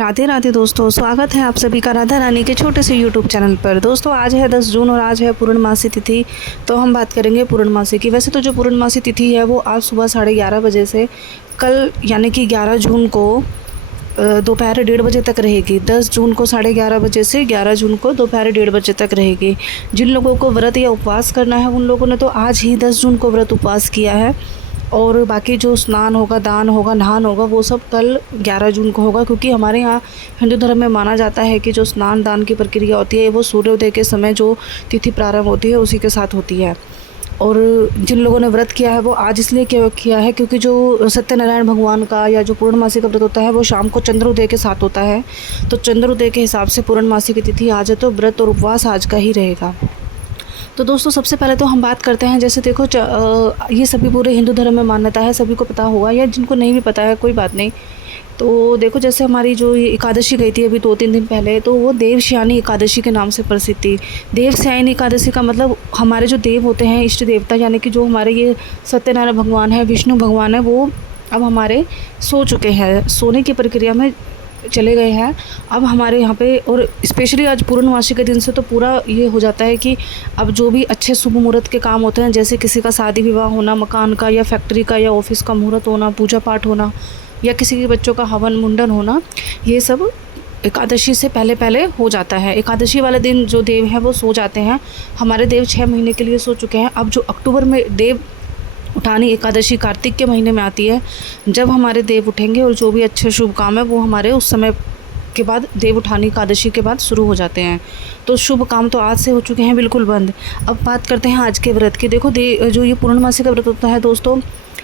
राधे राधे दोस्तों, स्वागत है आप सभी का राधा रानी के छोटे से यूट्यूब चैनल पर। दोस्तों आज है 10 जून और आज है पूर्णमासी तिथि। तो हम बात करेंगे पूर्णमासी की। वैसे तो जो पूर्णमासी तिथि है वो आज सुबह 11:30 बजे से कल यानी कि 11 जून को दोपहर 1:30 बजे तक रहेगी। 10 जून को 11:30 बजे से 11 जून को दोपहर 1:30 बजे तक रहेगी। जिन लोगों को व्रत या उपवास करना है उन लोगों ने तो आज ही 10 जून को व्रत उपवास किया है, और बाकी जो स्नान होगा, दान होगा, नहान होगा वो सब कल 11 जून को होगा। क्योंकि हमारे यहाँ हिंदू धर्म में माना जाता है कि जो स्नान दान की प्रक्रिया होती है वो सूर्योदय के समय जो तिथि प्रारंभ होती है उसी के साथ होती है। और जिन लोगों ने व्रत किया है वो आज इसलिए किया है क्योंकि जो सत्यनारायण भगवान का या जो पूर्णमासी का व्रत होता है वो शाम को चंद्रोदय के साथ होता है। तो चंद्रोदय के हिसाब से पूर्णमासी की तिथि आज है, तो व्रत और उपवास आज का ही रहेगा। तो दोस्तों सबसे पहले तो हम बात करते हैं, जैसे देखो ये सभी पूरे हिंदू धर्म में मान्यता है, सभी को पता होगा, या जिनको नहीं भी पता है कोई बात नहीं। तो देखो जैसे हमारी जो ये एकादशी गई थी अभी 2-3 दिन पहले, तो वो देवशयनी एकादशी के नाम से प्रसिद्ध थी। देवशयनी एकादशी का मतलब हमारे जो देव होते हैं, इष्ट देवता, यानी कि जो हमारे ये सत्यनारायण भगवान है, विष्णु भगवान है, वो अब हमारे सो चुके हैं, सोने की प्रक्रिया में चले गए हैं अब हमारे यहाँ पे। और स्पेशली आज पूर्णमासी के दिन से तो पूरा ये हो जाता है कि अब जो भी अच्छे शुभ मुहूर्त के काम होते हैं, जैसे किसी का शादी विवाह होना, मकान का या फैक्ट्री का या ऑफिस का मुहूर्त होना, पूजा पाठ होना, या किसी के बच्चों का हवन मुंडन होना, ये सब एकादशी से पहले पहले हो जाता है। एकादशी वाले दिन जो देव हैं वो सो जाते हैं। हमारे देव 6 महीने के लिए सो चुके हैं। अब जो अक्टूबर में देव उठानी एकादशी कार्तिक के महीने में आती है, जब हमारे देव उठेंगे और जो भी अच्छे शुभ काम है वो हमारे उस समय के बाद देव उठानी एकादशी के बाद शुरू हो जाते हैं। तो शुभ काम तो आज से हो चुके हैं बिल्कुल बंद। अब बात करते हैं आज के व्रत की। देखो जो ये पूर्णमासी का व्रत होता है दोस्तों,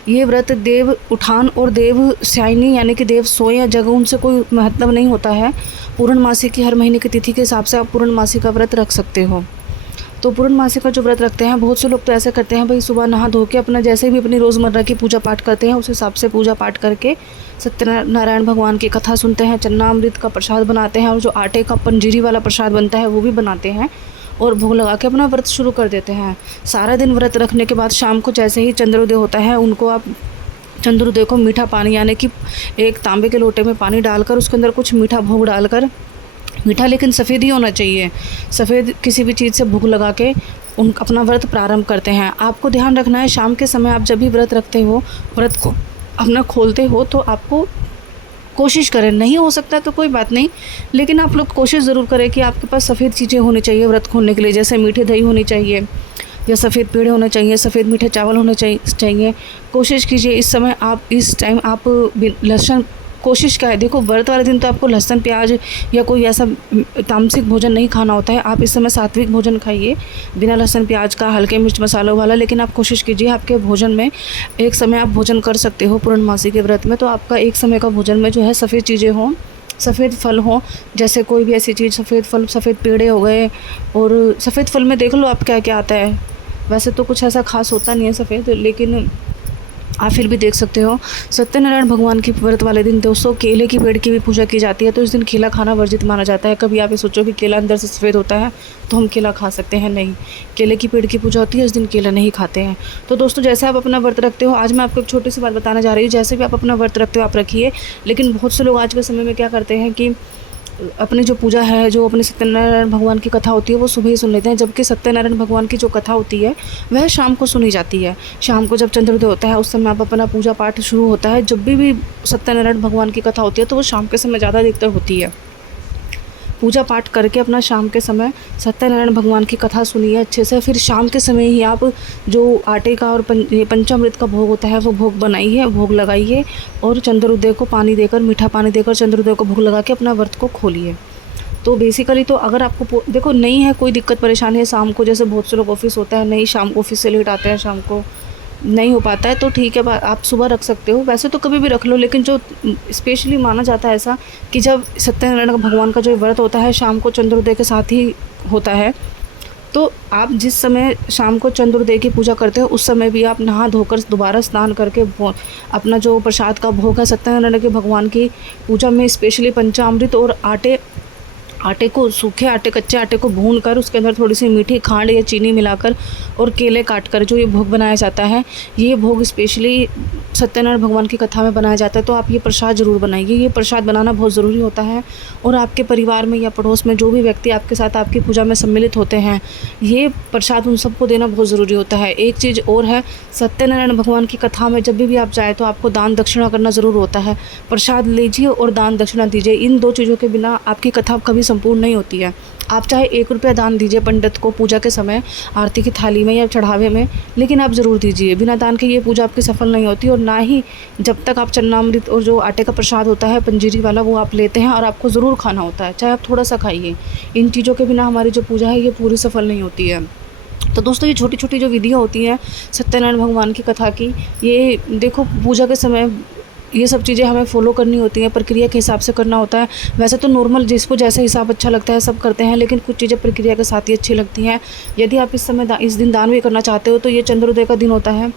ये व्रत देव उठान और देव शयनी यानी कि देव सोए या जगह उनसे कोई मतलब नहीं होता है। पूर्णमासी की हर महीने की तिथि के हिसाब से आप पूर्णमासी का व्रत रख सकते हो। तो पूर्णमासी का जो व्रत रखते हैं, बहुत से लोग तो ऐसे करते हैं भाई, सुबह नहा धो के अपना जैसे भी अपनी रोज़मर्रा की पूजा पाठ करते हैं उस हिसाब से पूजा पाठ करके सत्यनारायण भगवान की कथा सुनते हैं, चन्नामृत का प्रसाद बनाते हैं, और जो आटे का पंजीरी वाला प्रसाद बनता है वो भी बनाते हैं, और भोग लगा के अपना व्रत शुरू कर देते हैं। सारा दिन व्रत रखने के बाद शाम को जैसे ही चंद्रोदय होता है, उनको आप चंद्रोदय को मीठा पानी यानी कि एक तांबे के लोटे में पानी डालकर उसके अंदर कुछ मीठा भोग डालकर, मीठा लेकिन सफ़ेद ही होना चाहिए, सफ़ेद किसी भी चीज़ से भोग लगा के अपना व्रत प्रारंभ करते हैं। आपको ध्यान रखना है, शाम के समय आप जब भी व्रत रखते हो, व्रत को अपना खोलते हो, तो आपको कोशिश करें, नहीं हो सकता तो कोई बात नहीं, लेकिन आप लोग कोशिश ज़रूर करें कि आपके पास सफ़ेद चीज़ें होनी चाहिए व्रत खोलने के लिए। जैसे मीठे दही होनी चाहिए, या सफ़ेद पेड़े होने चाहिए, सफ़ेद मीठे चावल होने चाहिए। कोशिश कीजिए इस समय इस टाइम आप लहसुन, कोशिश क्या है, देखो व्रत वाले दिन तो आपको लहसुन प्याज या कोई ऐसा तामसिक भोजन नहीं खाना होता है। आप इस समय सात्विक भोजन खाइए, बिना लहसुन प्याज का, हल्के मिर्च मसालों वाला। लेकिन आप कोशिश कीजिए आपके भोजन में एक समय आप भोजन कर सकते हो पूर्णमासी के व्रत में, तो आपका एक समय का भोजन में जो है सफ़ेद चीज़ें हों, सफ़ेद फल हों, जैसे कोई भी ऐसी चीज़, सफ़ेद फल, सफ़ेद पेड़े हो गए। और सफ़ेद फल में देख लो आप क्या क्या आता है, वैसे तो कुछ ऐसा खास होता नहीं है सफ़ेद, लेकिन आप फिर भी देख सकते हो। सत्यनारायण भगवान की व्रत वाले दिन दोस्तों केले की पेड़ की भी पूजा की जाती है, तो इस दिन केला खाना वर्जित माना जाता है। कभी आप ये सोचो कि केला अंदर से सफ़ेद होता है तो हम केला खा सकते हैं, नहीं, केले की पेड़ की पूजा होती है, इस दिन केला नहीं खाते हैं। तो दोस्तों जैसे आप अपना व्रत रखते हो, आज मैं आपको एक छोटी सी बात बताने जा रही हूँ, जैसे भी आप अपना व्रत रखते हो आप रखिए। लेकिन बहुत से लोग आज के समय में क्या करते हैं कि अपनी जो पूजा है, जो अपने सत्यनारायण भगवान की कथा होती है वो सुबह ही सुन लेते हैं, जबकि सत्यनारायण भगवान की जो कथा होती है वह शाम को सुनी जाती है। शाम को जब चंद्रोदय होता है उस समय आप अपना पूजा पाठ शुरू होता है। जब भी सत्यनारायण भगवान की कथा होती है तो वो शाम के समय ज़्यादा अधिकतर होती है। पूजा पाठ करके अपना शाम के समय सत्यनारायण भगवान की कथा सुनिए अच्छे से। फिर शाम के समय ही आप जो आटे का और पंचामृत का भोग होता है वो भोग बनाइए, भोग लगाइए, और चंद्रोदय को पानी देकर, मीठा पानी देकर चंद्रोदय को भोग लगा के अपना व्रत को खोलिए। तो बेसिकली तो अगर आपको देखो नहीं है कोई दिक्कत परेशानी है शाम को, जैसे बहुत से लोग ऑफिस होता है, नहीं शाम ऑफिस से लेट आते हैं, शाम को नहीं हो पाता है, तो ठीक है आप सुबह रख सकते हो। वैसे तो कभी भी रख लो, लेकिन जो स्पेशली माना जाता है ऐसा कि जब सत्यनारायण भगवान का जो व्रत होता है शाम को चंद्रोदय के साथ ही होता है, तो आप जिस समय शाम को चंद्रोदय की पूजा करते हो उस समय भी आप नहा धोकर दोबारा स्नान करके अपना जो प्रसाद का भोग है सत्यनारायण के भगवान की पूजा में, स्पेशली पंचामृत और आटे को, सूखे आटे, कच्चे आटे को भून कर उसके अंदर थोड़ी सी मीठी खांड या चीनी मिलाकर और केले काट कर जो ये भोग बनाया जाता है, ये भोग स्पेशली सत्यनारायण भगवान की कथा में बनाया जाता है। तो आप ये प्रसाद ज़रूर बनाइए। ये प्रसाद बनाना बहुत ज़रूरी होता है और आपके परिवार में या पड़ोस में जो भी व्यक्ति आपके साथ आपकी पूजा में सम्मिलित होते हैं, ये प्रसाद उन सबको देना बहुत ज़रूरी होता है। एक चीज़ और है, सत्यनारायण भगवान की कथा में जब भी आप जाए तो आपको दान दक्षिणा करना ज़रूर होता है। प्रसाद लीजिए और दान दक्षिणा दीजिए। इन 2 चीज़ों के बिना आपकी कथा कभी संपूर्ण नहीं होती है। आप चाहे 1 रुपया दान दीजिए पंडित को पूजा के समय, आरती की थाली में या चढ़ावे में, लेकिन आप ज़रूर दीजिए। बिना दान के ये पूजा आपकी सफल नहीं होती। और ना ही जब तक आप चन्नामृत और जो आटे का प्रसाद होता है पंजीरी वाला, वो आप लेते हैं और आपको ज़रूर खाना होता है, चाहे आप थोड़ा सा खाइए। इन चीज़ों के बिना हमारी जो पूजा है ये पूरी सफल नहीं होती है। तो दोस्तों, ये छोटी छोटी जो विधियाँ होती हैं सत्यनारायण भगवान की कथा की, ये देखो पूजा के समय ये सब चीज़ें हमें फॉलो करनी होती हैं, प्रक्रिया के हिसाब से करना होता है। वैसे तो नॉर्मल जिसको जैसे हिसाब अच्छा लगता है सब करते हैं, लेकिन कुछ चीज़ें प्रक्रिया के साथ ही अच्छी लगती हैं। यदि आप इस दिन दान भी करना चाहते हो तो ये चंद्रोदय का दिन होता है।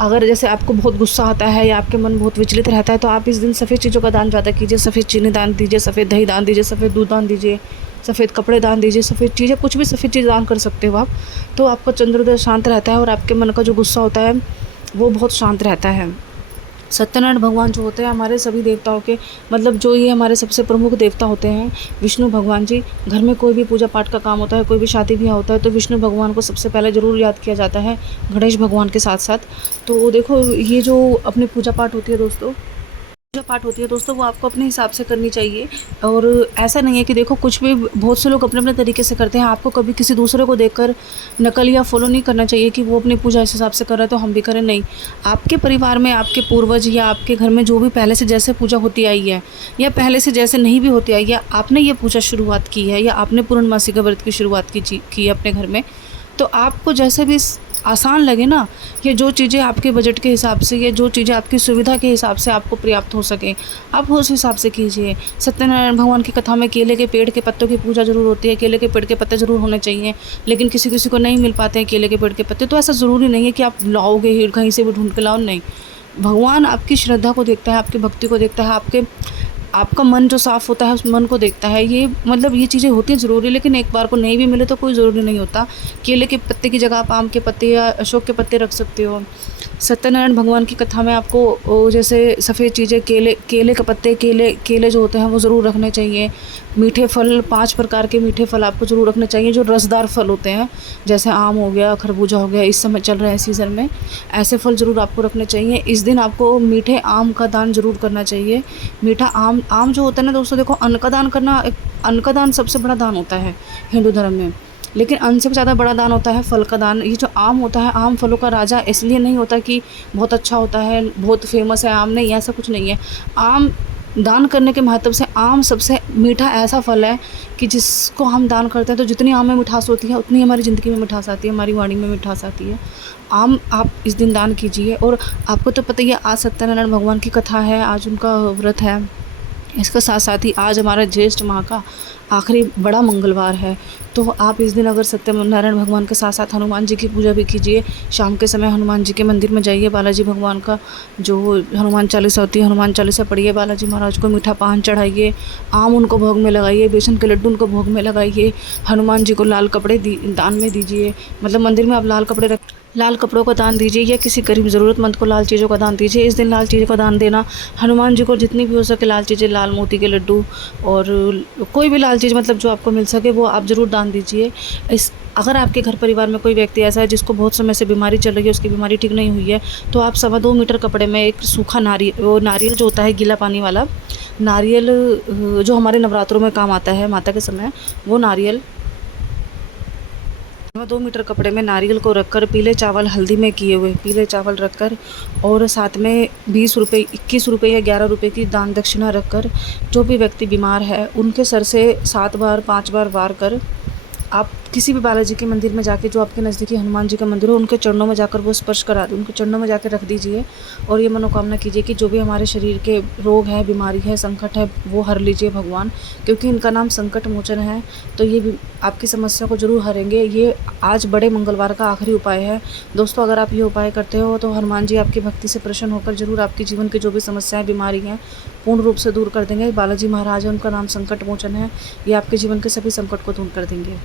अगर जैसे आपको बहुत गुस्सा आता है या आपके मन बहुत विचलित रहता है तो आप इस दिन सफ़ेद चीज़ों का दान ज़्यादा कीजिए। सफ़ेद चीनी दान दीजिए, सफ़ेद दही दान दीजिए, सफ़ेद दूध दान दीजिए, सफ़ेद कपड़े दान दीजिए, सफ़ेद चीज़ें, कुछ भी सफ़ेद चीज़ दान कर सकते हो आप। तो आपका चंद्रोदय शांत रहता है और आपके मन का जो गुस्सा होता है वो बहुत शांत रहता है। सत्यनारायण भगवान जो होते हैं हमारे सभी देवताओं के, मतलब जो ये हमारे सबसे प्रमुख देवता होते हैं विष्णु भगवान जी। घर में कोई भी पूजा पाठ का काम होता है, कोई भी शादी ब्याह होता है तो विष्णु भगवान को सबसे पहले ज़रूर याद किया जाता है, गणेश भगवान के साथ साथ। तो देखो, ये जो अपनी पूजा पाठ होती है दोस्तों, वो आपको अपने हिसाब से करनी चाहिए। और ऐसा नहीं है कि देखो कुछ भी, बहुत से लोग अपने अपने तरीके से करते हैं। आपको कभी किसी दूसरे को देखकर नकल या फॉलो नहीं करना चाहिए कि वो अपनी पूजा इस हिसाब से कर रहा है तो हम भी करें। नहीं, आपके परिवार में आपके पूर्वज या आपके घर में जो भी पहले से जैसे पूजा होती आई है या पहले से जैसे नहीं भी होती आई है, आपने ये पूजा शुरुआत की है या आपने पूर्णमासी का व्रत की शुरुआत की है अपने घर में, तो आपको जैसे भी आसान लगे ना, ये जो चीज़ें आपके बजट के हिसाब से, ये जो चीज़ें आपकी सुविधा के हिसाब से आपको पर्याप्त हो सके, आप उस हिसाब से कीजिए। सत्यनारायण भगवान की कथा में केले के पेड़ के पत्तों की पूजा ज़रूर होती है। केले के पेड़ के पत्ते ज़रूर होने चाहिए, लेकिन किसी किसी को नहीं मिल पाते हैं केले के पेड़ के पत्ते। तो ऐसा ज़रूरी नहीं है कि आप लाओगे ही कहीं से भी ढूंढ के लाओ, नहीं। भगवान आपकी श्रद्धा को देखता है, आपकी भक्ति को देखता है, आपका मन जो साफ़ होता है उस मन को देखता है। ये मतलब ये चीज़ें होती हैं ज़रूरी, लेकिन एक बार को नहीं भी मिले तो कोई ज़रूरी नहीं होता। केले के पत्ते की जगह आप आम के पत्ते या अशोक के पत्ते रख सकते हो। सत्यनारायण भगवान की कथा में आपको जैसे सफ़ेद चीज़ें, केले के पत्ते, केले जो होते हैं वो ज़रूर रखने चाहिए। मीठे फल, 5 प्रकार के मीठे फल आपको ज़रूर रखने चाहिए, जो रसदार फल होते हैं, जैसे आम हो गया, खरबूजा हो गया, इस समय चल रहे हैं सीज़न में, ऐसे फल ज़रूर आपको रखने चाहिए। इस दिन आपको मीठे आम का दान ज़रूर करना चाहिए। मीठा आम जो होता है ना दोस्तों, देखो अन्न का दान करना, अन्न का दान सबसे बड़ा दान होता है हिंदू धर्म में, लेकिन अन्न से ज़्यादा बड़ा दान होता है फल का दान। ये जो आम होता है, आम फलों का राजा इसलिए नहीं होता कि बहुत अच्छा होता है, बहुत फेमस है आम, नहीं, ऐसा कुछ नहीं है। आम दान करने के महत्व से आम सबसे मीठा ऐसा फल है कि जिसको हम दान करते हैं तो जितनी आम में मिठास होती है उतनी हमारी ज़िंदगी में मिठास आती है, हमारी वाणी में मिठास आती है। आम आप इस दिन दान कीजिए। और आपको तो पता ही है, आज सत्यनारायण भगवान की कथा है, आज उनका व्रत है। इसके साथ साथ ही आज हमारा ज्येष्ठ माह का आखिरी बड़ा मंगलवार है। तो आप इस दिन अगर सत्यनारायण भगवान के साथ साथ हनुमान जी की पूजा भी कीजिए। शाम के समय हनुमान जी के मंदिर में जाइए, बालाजी भगवान का जो हनुमान चालीसा होती है, हनुमान चालीसा पढ़िए, बालाजी महाराज को मीठा पान चढ़ाइए, आम उनको भोग में लगाइए, बेसन के लड्डू उनको भोग में लगाइए। हनुमान जी को लाल कपड़े दान में दीजिए, मतलब मंदिर में आप लाल कपड़ों का दान दीजिए या किसी गरीब ज़रूरतमंद को लाल चीज़ों का दान दीजिए। इस दिन लाल चीज़ों का दान देना, हनुमान जी को जितनी भी हो सके लाल चीज़ें, लाल मोती के लड्डू और कोई भी लाल चीज़ मतलब जो आपको मिल सके वो आप ज़रूर दान दीजिए। अगर आपके घर परिवार में कोई व्यक्ति ऐसा है जिसको बहुत समय से बीमारी चल रही है, उसकी बीमारी ठीक नहीं हुई है, तो आप 2.25 मीटर कपड़े में एक सूखा नारियल जो होता है गीला पानी वाला नारियल, जो हमारे नवरात्रों में काम आता है माता के समय, वो नारियल 2 मीटर कपड़े में नारियल को रखकर, पीले चावल हल्दी में किए हुए पीले चावल रखकर और साथ में 20 रुपये, 21 रुपये या 11 रुपये की दान दक्षिणा रखकर, जो भी व्यक्ति बीमार है उनके सर से 7 बार 5 बार वार कर आप किसी भी बालाजी के मंदिर में जाके, जो आपके नज़दीकी हनुमान जी का मंदिर हो, उनके चरणों में जाकर वो स्पर्श करा दें, उनके चरणों में जाकर रख दीजिए और ये मनोकामना कीजिए कि जो भी हमारे शरीर के रोग है, बीमारी है, संकट है, वो हर लीजिए भगवान, क्योंकि इनका नाम संकट मोचन है। तो ये भी आपकी समस्या को ज़रूर हरेंगे। ये आज बड़े मंगलवार का आखिरी उपाय है दोस्तों। अगर आप ये उपाय करते हो तो हनुमान जी आपकी भक्ति से प्रसन्न होकर ज़रूर आपके जीवन की जो भी समस्याएं, बीमारी हैं, पूर्ण रूप से दूर कर देंगे। बालाजी महाराज है, उनका नाम संकट मोचन है, ये आपके जीवन के सभी संकट को दूर कर देंगे।